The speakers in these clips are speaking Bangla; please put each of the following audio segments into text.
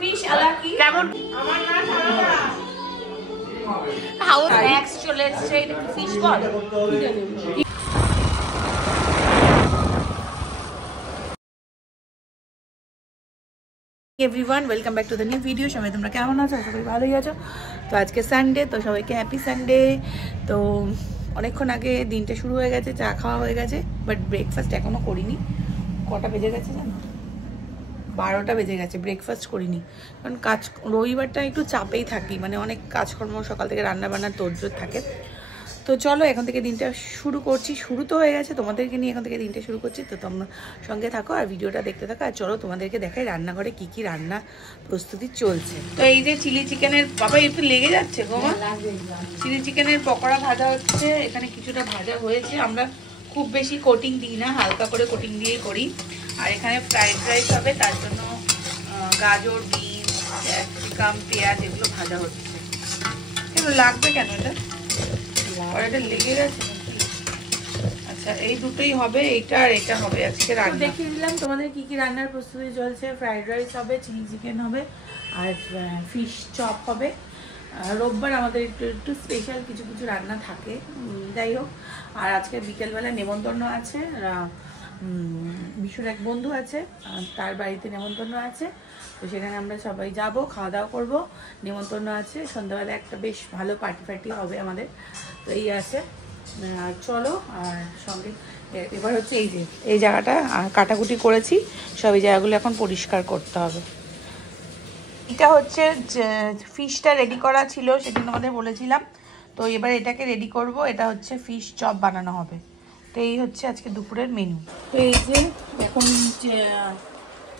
ফিশ আলা কি কেমন আমার না সারা হাউস ম্যাক্স চলে এসেছে এটা fish ball everyone welcome back to the new video. সবাই তোমরা কেমন আছো? সবাই ভালোই আছো। তো আজকে সানডে, তো সবাইকে হ্যাপি সানডে। তো অনেকক্ষণ আগে দিনটা শুরু হয়ে গেছে, চা খাওয়া হয়ে গেছে, বাট ব্রেকফাস্ট এখনও করিনি। কটা বেজে গেছে জানো? 12টা বেজে গেছে, ব্রেকফাস্ট করিনি। কারণ রবিবারটা একটু চাপেই থাকি, মানে অনেক কাজকর্ম, সকাল থেকে রান্নাবান্নার তোড়জোড় থাকে। তো চলো এখন থেকে দিনটা শুরু করছি। শুরু তো হয়ে গেছে, তোমাদেরকে নিয়ে এখন থেকে দিনটা শুরু করছি। তো তোমরা সঙ্গে থাকো আর ভিডিওটা দেখতে থাকো। আর চলো তোমাদেরকে দেখাই রান্নাঘরে কি কি রান্না প্রস্তুতি চলছে। তো এই যে চিলি চিকেনের, বাবা একটু লেগে যাচ্ছে গো মা। চিলি চিকেনের পকোড়া ভাজা হচ্ছে, এখানে কিছুটা ভাজা হয়েছে। আমরা খুব বেশি কোটিং দিই না, হালকা করে কোটিং দিয়েই করি। আর এখানে ফ্রাইড রাইস হবে, তার জন্য গাজর, বিনস, ক্যাপসিকাম, পেঁয়াজ এগুলো ভাজা হচ্ছে। এগুলো লাগবে কেন এটা? এটা লেগে গেছে। আচ্ছা, এই দুটোই হবে, এইটা আর এটা হবে আজকে রান্না। দেখিয়ে দিলাম তোমাদের কি কি রান্নার প্রস্তুতি চলছে। ফ্রাইড রাইস হবে, চিলি চিকেন হবে, আর ফিশ চপ হবে। রোববার আমাদের একটু স্পেশাল কিছু কিছু রান্না থাকে, যাই হোক। আর আজকে বিকেলবেলা নেমন্তন্ন আছে, বিশুর এক বন্ধু আছে, তার বাড়িতে নেমন্তন্ন আছে। তো সেখানে আমরা সবাই যাব, খাওয়া দাওয়া করবো। নেমন্তন্ন আছে, সন্ধ্যাবেলা একটা বেশ ভালো পার্টি হবে আমাদের। তো এই আছে। আর চলো, আর সঙ্গে এবার হচ্ছে এই জায়গাটা কাটাকুটি করেছি, সব এই জায়গাগুলো এখন পরিষ্কার করতে হবে। এটা হচ্ছে ফিশটা রেডি করা ছিল, সেদিন আমাদের বলেছিলাম। তো এবার এটাকে রেডি করব। এটা হচ্ছে ফিশ চপ বানানো হবে। তো এই হচ্ছে আজকে দুপুরের মেনু। তো এই যে এখন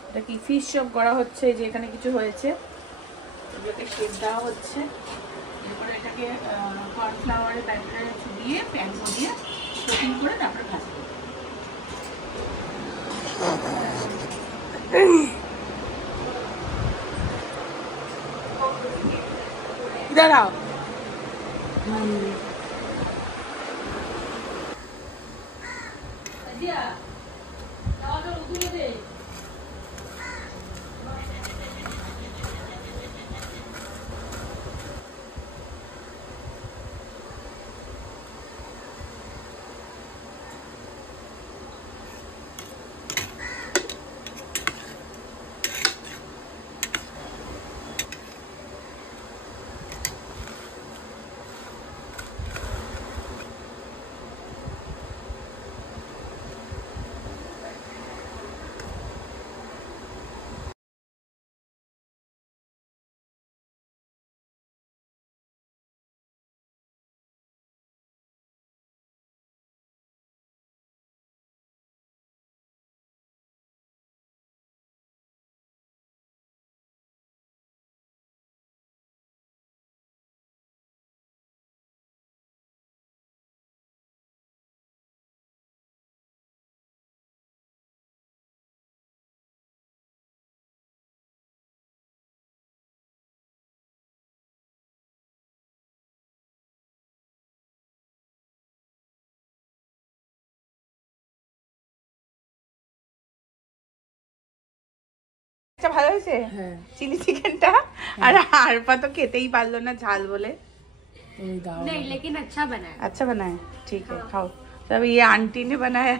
এটা কি ফিশ চপ করা হচ্ছে, যে এখানে কিছু হয়েছে, এগুলোকে শেপ দেওয়া হচ্ছে। এরপরে এটাকে কর্নফ্লাওয়ারের ব্যাটারে দিয়ে প্যান দিয়ে কোটিং করে তারপরে ভাজা করব। দাঁড়াও, ভালো হয়েছে চিলি চিকেনটা। আর হারপা তো খেতেই পারলো না ঝাল বলে। नहीं लेकिन अच्छा बनाया ठीक है, खाओ। तब ये आंटी ने बनाया,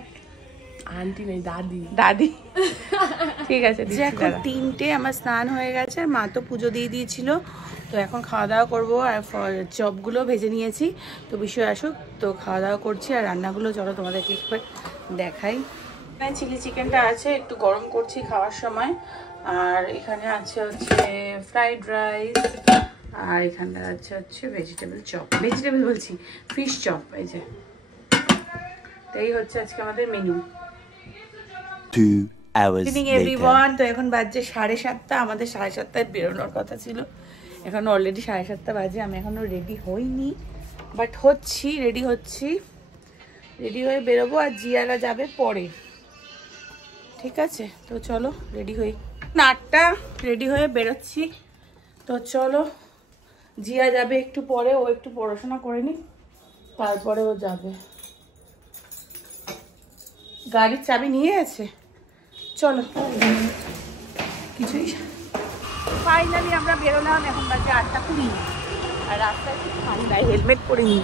आंटी नहीं दादी ঠিক আছে। এখন 3টে আমার স্নান হয়ে গেছে, মা তো পুজো দিয়ে দিয়েছিল। তো এখন খাওয়া দাওয়া করবো। আর চপগুলো ভেজে নিয়েছি, তো বিষয় আসুক। তো খাওয়া দাওয়া করছি, আর রান্নাগুলো চলো তোমাদেরকে একবার দেখাই। চিলি চিকেনটা আছে, একটু গরম করছি খাওয়ার সময়। আর এখানে আছে হচ্ছে ফ্রাইড রাইস, আর এখানটা আছে হচ্ছে ভেজিটেবল চপ, ভেজিটেবল বলছি ফিশ চপ। এই যে, তো এই হচ্ছে আজকে আমাদের মেনু। 2 hours later। তো এখন বাজছে 7:30। আমাদের 7:30টায় বেরোনোর কথা ছিল, এখন অলরেডি 7:30 বাজে। আমি এখনো রেডি হইনি, বাট রেডি হচ্ছি। রেডি হয়ে বেরোবো, আর জিয়ারা যাবে পরে। ঠিক আছে, তো চলো রেডি হই। 8টা রেডি হয়ে বেরোচ্ছি। তো চলো, জিয়া যাবে একটু পরে, ও একটু পড়াশোনা করে নি, তারপরে ও যাবে। গাড়ির চাবি নিয়ে গেছে, চলো। কিছুই ফাইনালি আমরা বেরোলাম, এখন বাজে 8:20 আর রাস্তায় খুব ঠান্ডা, হেলমেট পরে নিই।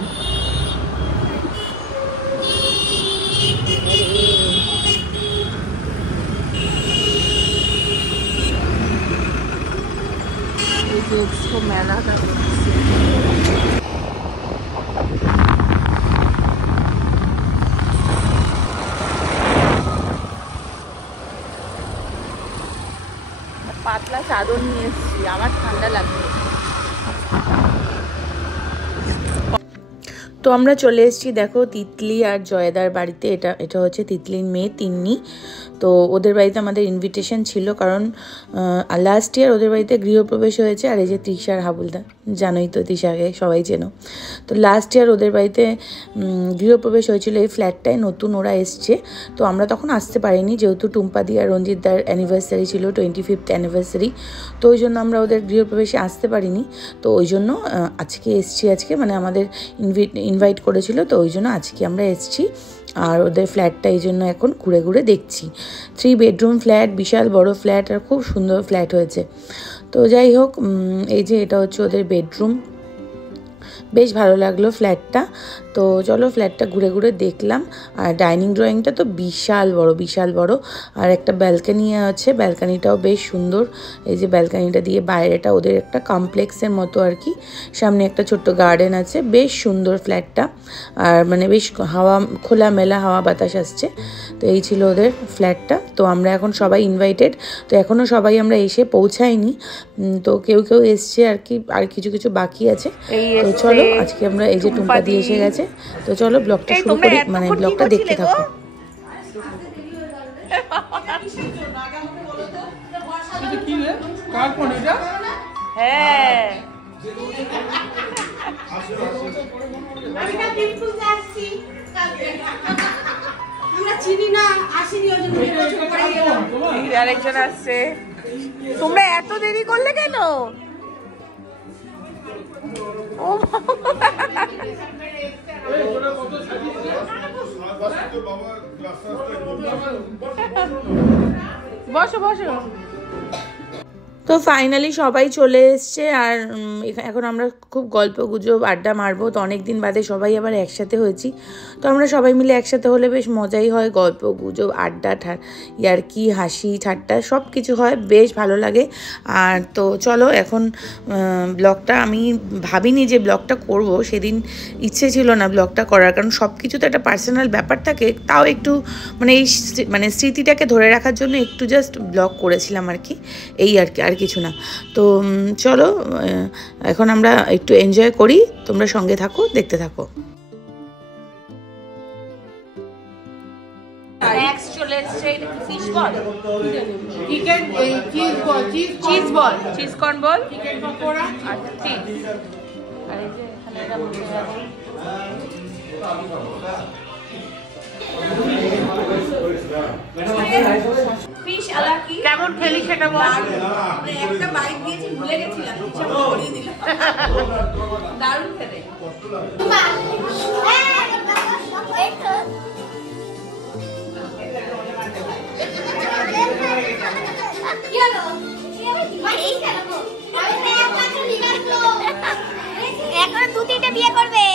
মেলাটা পাতলা চাদর নিয়ে এসেছি, আমার ঠান্ডা লাগবে। তো আমরা চলে এসেছি দেখো তিতলি আর জয়দার বাড়িতে। এটা হচ্ছে তিতলির মেয়ে তিন্নি। তো ওদের বাড়িতে আমাদের ইনভিটেশন ছিল, কারণ লাস্ট ইয়ার ওদের বাড়িতে গৃহপ্রবেশ হয়েছে। আর এই যে তৃষার হাবুলদা, জানোই তো তৃষাকে সবাই চেনো। তো লাস্ট ইয়ার ওদের বাড়িতে গৃহপ্রবেশ হয়েছিল, এই ফ্ল্যাটটায় নতুন ওরা এসছে। তো আমরা তখন আসতে পারিনি, যেহেতু টুম্পাদি আর রঞ্জিতদার অ্যানিভার্সারি ছিল, 25th অ্যানিভার্সারি। তো ওই জন্য আমরা ওদের গৃহপ্রবেশে আসতে পারিনি। তো ওই জন্য আজকে এসছি, আজকে মানে আমাদের ইনভাইট করেছিল, তো ওই জন্য আজকে আমরা এসছি। আর ওদের ফ্ল্যাটটা এই জন্য এখন ঘুরে ঘুরে দেখছি। 3 বেডরুম ফ্ল্যাট, বিশাল বড় ফ্ল্যাট, আর খুব সুন্দর ফ্ল্যাট হয়েছে। তো যাই হোক, এই যে এটা হচ্ছে ওদের বেডরুম, বেশ ভালো লাগলো ফ্ল্যাটটা। তো চলো ফ্ল্যাটটা ঘুরে ঘুরে দেখলাম। আর ডাইনিং ড্রয়িংটা তো বিশাল বড়, বিশাল বড়। আর একটা ব্যালকানি আছে, ব্যালকানিটাও বেশ সুন্দর। এই যে ব্যালকানিটা দিয়ে বাইরেটা ওদের একটা কমপ্লেক্সের মতো আর কি, সামনে একটা ছোট্ট গার্ডেন আছে, বেশ সুন্দর ফ্ল্যাটটা। আর মানে বেশ হাওয়া, খোলামেলা হাওয়া বাতাস আসছে। তো এই ছিল ওদের ফ্ল্যাটটা। তো আমরা এখন সবাই ইনভাইটেড, তো এখনও সবাই আমরা এসে পৌঁছাইনি। তো কেউ কেউ এসছে আর কি, আর কিছু কিছু বাকি আছে। তো চলো আজকে আমরা, এই যে টুম্পা দিয়ে এসে গেছে। তো চলো ব্লগটা শুরু করি, মানে ব্লগটা দেখতে থাকো। হ্যাঁ আরেকজন আসছে। তোমরা এত দেরি করলে কেন? ও বসো বসো। তো ফাইনালি সবাই চলে এসছে। আর এখন আমরা খুব গল্প গুজব আড্ডা মারবো। তো অনেক দিন বাদে সবাই আবার একসাথে হয়েছি। তো আমরা সবাই মিলে একসাথে হলে বেশ মজাই হয়, গল্প গুজব আড্ডা ইয়ার্কি হাসি ঠাট্টা সব কিছু হয়, বেশ ভালো লাগে। আর তো চলো এখন ব্লগটা, আমি ভাবিনি যে ব্লগটা করব, সেদিন ইচ্ছে ছিল না ব্লগটা করার, কারণ সব কিছু তো একটা পার্সোনাল ব্যাপার থাকে। তাও একটু মানে এই মানে স্মৃতিটাকে ধরে রাখার জন্য একটু জাস্ট ব্লগ করেছিলাম আর কি, এই আর কি, আর কিছু না। তো চলো এখন আমরা একটু এনজয় করি, তোমরা সঙ্গে থাকো, দেখতে থাকো। চলে এসছে fish ball, chicken cheese ball, cheese ball, cheese corn ball, chicken pakora আর চিজ। আর এই যে এখানে এটা বসে আছে ফিশ আলাকি। কেমন খেলি সেটা বল। একটা বাইক দিয়েছি, ভুলে গেছিলাম, সেটা করিয়ে দিলাম। দারুণ খেতে। এখন 2-3টে বিয়ে করবে।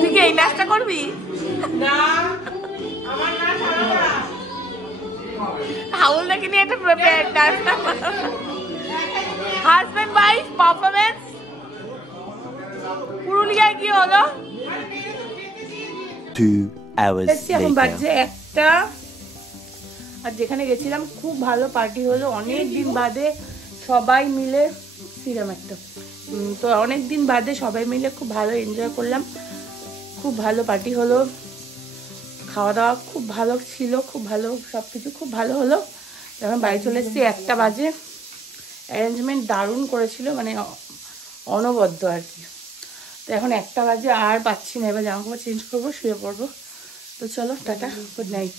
তুই কি এই নাচটা করবি? না, আমার নাচ আলাদা। হাউল নাকি নিয়ে একটা ডান্স না, হাজব্যান্ড ওয়াইফ পারফরমেন্স পুরুলিয়ায় কি হলো? 2 hours এখন later. বাজে 1টা। আর যেখানে গেছিলাম খুব ভালো পার্টি হলো, অনেক দিন বাদে সবাই মিলে ছিলাম একটা। তো অনেক দিন বাদে সবাই মিলে খুব ভালো এনজয় করলাম, খুব ভালো পার্টি হলো, খাওয়া দাওয়া খুব ভালো ছিল, খুব ভালো সব কিছু খুব ভালো হলো। এখন বাড়ি চলে এসেছি, 1টা বাজে। অ্যারেঞ্জমেন্ট দারুণ করেছিল, মানে অনবদ্য আর কি। তো এখন 1টা বাজে, আর পাচ্ছি না, এবার জামা কাপড় চেঞ্জ করবো, শুয়ে পড়বো। তো চলো টাটা, গুড নাইট।